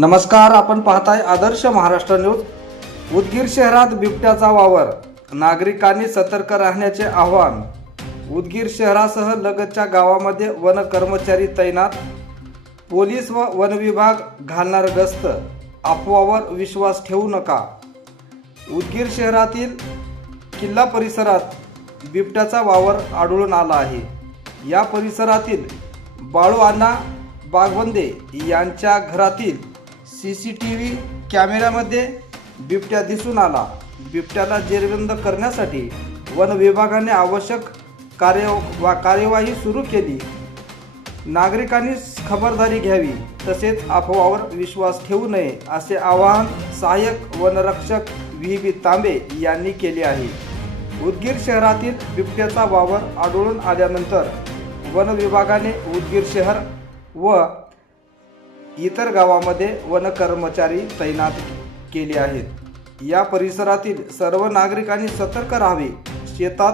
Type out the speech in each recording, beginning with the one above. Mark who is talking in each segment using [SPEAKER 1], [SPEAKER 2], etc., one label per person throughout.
[SPEAKER 1] नमस्कार आपण पाहताय आदर्श महाराष्ट्र न्यूज. उदगीर शहरात बिबट्याचा वावर नागरिकांनी सतर्क राहण्याचे आवाहन. उदगीर शहरासह लगतच्या गावामध्ये वन कर्मचारी तैनात. पोलीस व वन विभाग घालणार गस्त अफवावर विश्वास ठेवू नका. उदगीर शहरातील किल्ला परिसरात बिबट्याचा वावर आढळून आला आहे. या परिसरातील बाळू अण्णा बागवंदे यांच्या घरातील सी सी टी व्ही कॅमेऱ्यामध्ये बिबट्या दिसून आला. बिबट्याला जेरबंद करण्यासाठी वन विभागाने आवश्यक कार्य वा कार्यवाही सुरू केली. नागरिकांनी खबरदारी घ्यावी तसेच अफवावर विश्वास ठेवू नये असे आवाहन सहाय्यक वनरक्षक व्ही. बी. तांबे यांनी केले आहे. उदगीर शहरातील बिबट्याचा वावर आढळून आल्यानंतर वन विभागाने उदगीर शहर व इतर गावामध्ये वन कर्मचारी तैनात केले आहेत. या परिसरातील सर्व नागरिकांनी सतर्क राहावे. शेतात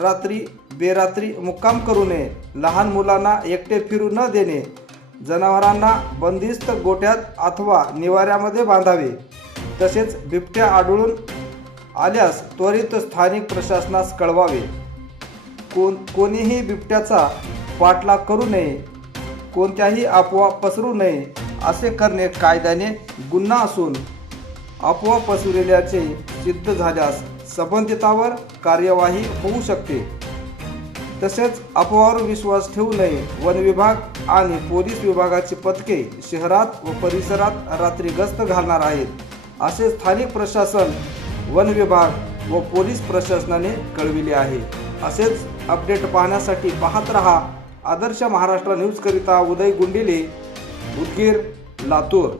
[SPEAKER 1] रात्री बेरात्री मुक्काम करू नये. लहान मुलांना एकटे फिरू न देणे. जनावरांना बंदिस्त गोट्यात अथवा निवाऱ्यामध्ये बांधावे. तसेच बिबट्या आढळून आल्यास त्वरित स्थानिक प्रशासनास कळवावे. कोण कोणीही बिबट्याचा पाठलाग करू नये. कोणत्याही अफवा पसरू नये असे करणे कायद्याने गुन्हा असून अफवा पसरविल्याचे सिद्ध झाल्यास संबंधितावर कार्यवाही होऊ शकते. तसेच अफवावर विश्वास ठेवू नये वन विभाग आणि पोलीस विभागाची पथके शहरात व परिसरात रात्री गस्त घालणार आहेत असे स्थानिक प्रशासन वन विभाग व पोलीस प्रशासनाने कळविले आहे. असेच अपडेट पाहण्यासाठी पाहत रहा आदर्श महाराष्ट्र न्यूजकरिता उदय गुंडिले उदगीर लातूर.